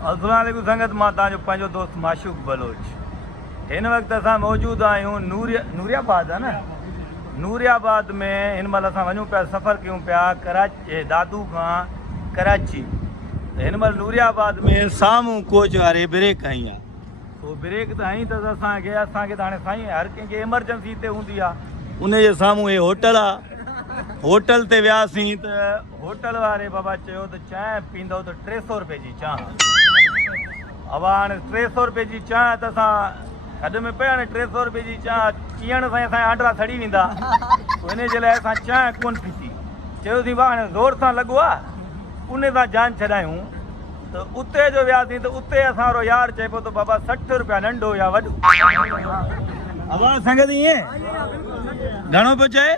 अस्सलाम वालेकुम संगत, मां तव्हांजो पंहिंजो दोस्त माशूक बलोच। हिन वक़्तु असां मौजूदु आहियूं नूरियाबाद आहे न, नूरियाबाद में हिन महिल असां वञूं पिया, सफ़र कयूं पिया कराची दादू खां कराची। हिन महिल नूरियाबाद में साम्हूं कोच वारे ब्रेक हई आहे। पोइ ब्रेक त हई त असांखे त हाणे साईं हर कंहिंखे एमरजेंसी हिते हूंदी आहे। उनजे साम्हूं हे होटल आहे। होटल ते वियासीं त होटल वारे बाबा चयो त चांहि पींदव त 300 रुपए जी चांहि। अब हाणे 300 रुपए जी चांहि त असां गॾ में पिया, हाणे 300 रुपए जी चांहि पीअण सां असांजा आंडरा सड़ी वेंदा। इन जे लाइ असां चांहि कोन पीती। चयोसीं भाउ हाणे ज़ोर सां लॻो आहे, उन सां जान छॾायूं। त उते जो वियासीं त उते असां वारो यार चए पियो त बाबा 60 रुपया नंढो या वॾो। आवाज़ संगत ईअं घणो पियो चए,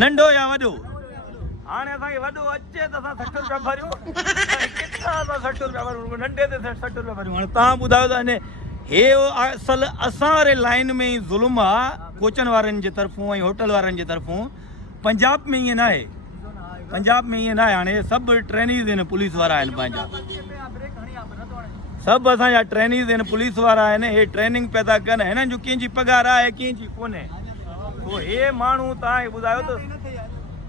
नंढो या वॾो? हाणे असांखे वॾो अचे त असां 60 रुपया भरियूं, किथां असां 60 रुपया भरियूं, नंढे ते 60 रुपया भरियूं। हाणे तव्हां ॿुधायो त अने हे असल असां वारे लाइन में ई ज़ुल्म आहे कोचनि वारनि जे तरफ़ूं ऐं होटल वारनि जे तरफ़ूं। पंजाब में ईअं न आहे, पंजाब में ईअं न आहे। हाणे सभु ट्रेनिज़ आहिनि, पुलिस वारा आहिनि पंहिंजा, सभु असांजा ट्रेनिज़ आहिनि, पुलिस वारा आहिनि। हे ट्रेनिंग पिया था कनि, हिननि जो कंहिंजी पघार आहे कंहिंजी कोन्हे। पोइ हे माण्हू तव्हांखे ॿुधायो त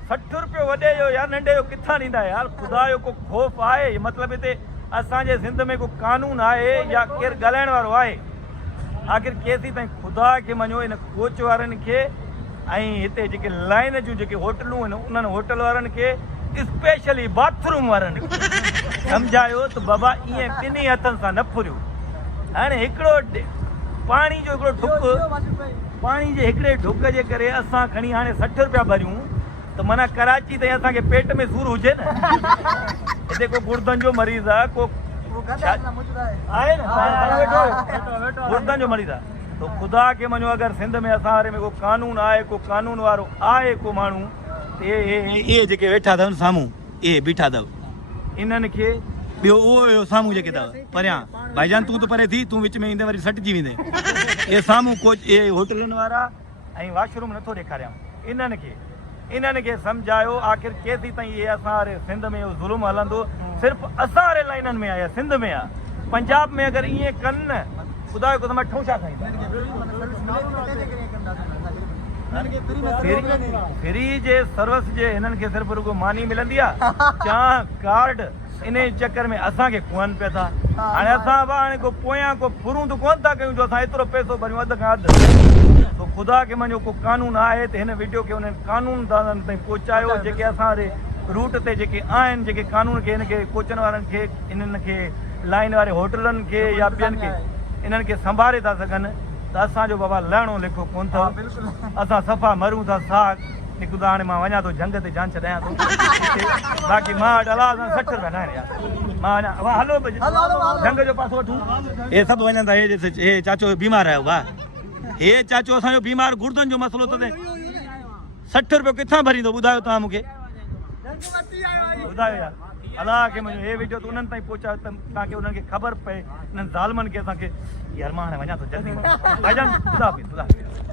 60 रुपयो वॾे जो या नंढे जो किथां ॾींदा यार? ख़ुदा जो को ख़ौफ़ आहे? मतिलबु हिते असांजे सिंध में को कानून आहे या केरु ॻाल्हाइण वारो आहे? आख़िर केसीं ताईं ख़ुदा खे मञो हिन कोच वारनि खे ऐं हिते जेके लाइन जूं जेके होटलूं आहिनि उन्हनि होटल वारनि खे, स्पेशली बाथरूम वारनि खे सम्झायो त बाबा ईअं ॿिन्ही हथनि सां न फुरियो। हाणे हिकिड़ो पाणी जो हिकिड़ो ढुक, पाणी जे हिकिड़े ढुक जे करे असां खणी हाणे 60 रुपया भरियूं त माना कराची ताईं असांखे पेट में सूर हुजे न। हिते को गुर्दनि जो मरीज़ आहे, को आहे न गुर्दनि जो मरीज़ आहे। तो ख़ुदा खे मञो, अगरि सिंध में असां वारे में को कानून आहे, को कानून वारो आहे को माण्हू, त इहे जेके वेठा अथव साम्हूं, इहे बीठा अथव, इन्हनि खे ॿियो उहो साम्हूं जेके अथव परियां, भाईजान तूं त परे थी, तूं विच में ईंदे वरी सटिजी वेंदे। इहे साम्हूं कोच, इहे होटलनि वारा ऐं वॉशरूम नथो ॾेखारियां। इन्हनि खे सम्झायो आख़िर केसीं ताईं इहे असां वारे सिंध में इहो ज़ुल्म हलंदो? सिर्फ़ु असां वारे लाइननि में आहे, सिंध में आहे। पंजाब में अगरि ईअं कनि न, ख़ुदा जो कसम ठूं छा खाईंदा? फ्री जे सर्विस जे हिननि खे सिर्फ़ु रुगो मानी मिलंदी आहे, चांहि कार्ड। इन चक्कर में असांखे खुअनि पिया था। हाणे असां हाणे को पोयां को फुरूं त कोन था कयूं जो असां एतिरो पैसो भरियूं अधु खां अधु। तो ख़ुदा खे मञो को कानून आहे त हिन वीडियो खे उन्हनि कानून दाननि ताईं पहुचायो, जेके असां वारे रूट ते जेके आहिनि, जेके कानून खे हिनखे कोचनि वारनि खे, इन्हनि खे लाइन वारे होटलनि खे या ॿियनि खे इन्हनि खे संभाले था सघनि। त असांजो बाबा लहिणो लिखो कोन अथव, असां सफ़ा मरूं था साग निकिरंदा। हाणे मां वञा थो जंग ते जान छॾायां थो, बाक़ी मां वटि अला 60 रुपया न आहिनि यार। मां वञा, हलो जंग जो पासो वठूं। हे सभु वञनि था। हे चाचो बीमार आहियो भाउ, हे चाचो असांजो बीमार, गुर्दनि जो मसइलो अथसि। 60 रुपयो किथां भरींदो ॿुधायो तव्हां मूंखे, ॿुधायो यार। अलाह खे मुंहिंजो हे वीडियो त उन्हनि ताईं पहुचायो त ताकी उन्हनि खे ख़बर पए, इन्हनि ज़ालमनि खे असांखे। यार मां हाणे वञा थो जल्दी। भाईजान ख़ुदा हाफ़िज़, ख़ुदा हाफ़िज़।